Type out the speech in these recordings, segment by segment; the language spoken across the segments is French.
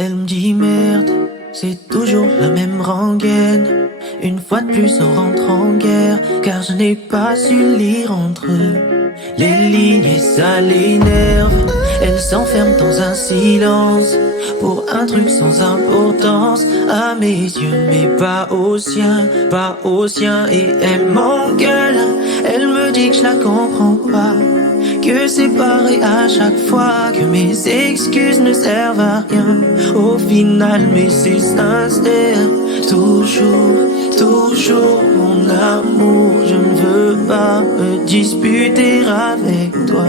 Elle me dit merde, c'est toujours la même rengaine. Une fois de plus on rentre en guerre, car je n'ai pas su lire entre les lignes et ça l'énerve. Elle s'enferme dans un silence pour un truc sans importance à mes yeux, mais pas aux siens, pas aux siens. Et elle m'engueule, elle me dit que je la comprends pas, que c'est pareil à chaque fois, que mes excuses ne servent à rien. Au final, mais c'est sincère. Toujours, toujours mon amour, je ne veux pas me disputer avec toi.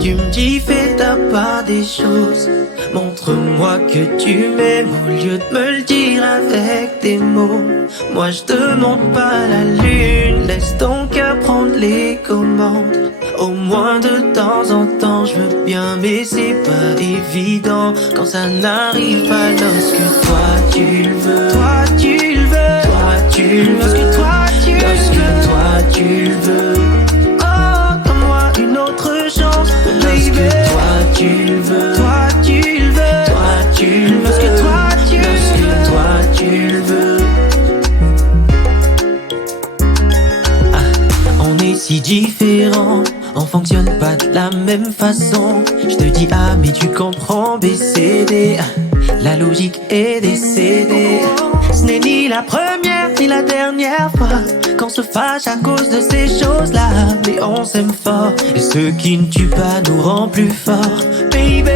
Tu me dis fais ta part des choses, montre-moi que tu m'aimes au lieu de me le dire avec des mots. Moi je te montre pas la lune, laisse ton cœur prendre les commandes. Au moins de temps en temps je veux bien, mais c'est pas évident quand ça n'arrive pas lorsque toi tu le veux. Toi tu le veux, toi tu le veux, lorsque toi tu le veux, lorsque toi tu le veux. Oh, donne-moi une autre chance, lorsque toi tu le veux. Toi tu le veux, toi tu le veux, lorsque toi tu le veux, lorsque toi tu le veux. On est si différents, on fonctionne pas de la même façon. Je te dis A mais tu comprends B, C, D. La logique est décédée. Ce n'est ni la première ni la dernière fois qu'on se fâche à cause de ces choses-là. Mais on s'aime fort et ce qui ne tue pas nous rend plus forts. Baby,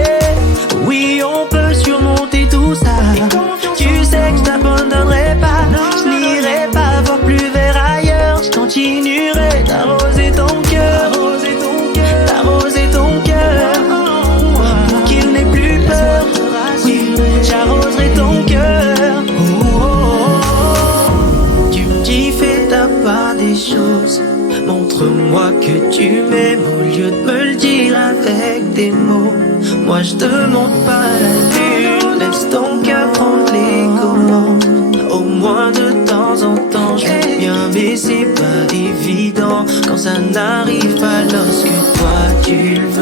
oui on peut surmonter tout ça. Tu sais que je t'abandonnerai pas, je n'irai pas voir plus vers ailleurs. Je continuerai d'arroser ton cœur, d'arroser ton cœur, pour qu'il n'ait plus peur. Oui, j'arroserai ton cœur. Tu me dis fais ta part des choses, montre-moi que tu m'aimes au lieu de me le dire avec des mots. Moi je te montre pas la lune, laisse ton cœur prendre les commandes. Au moins de temps en temps je veux bien, mais c'est pas évident quand ça n'arrive pas lorsque toi tu le veux.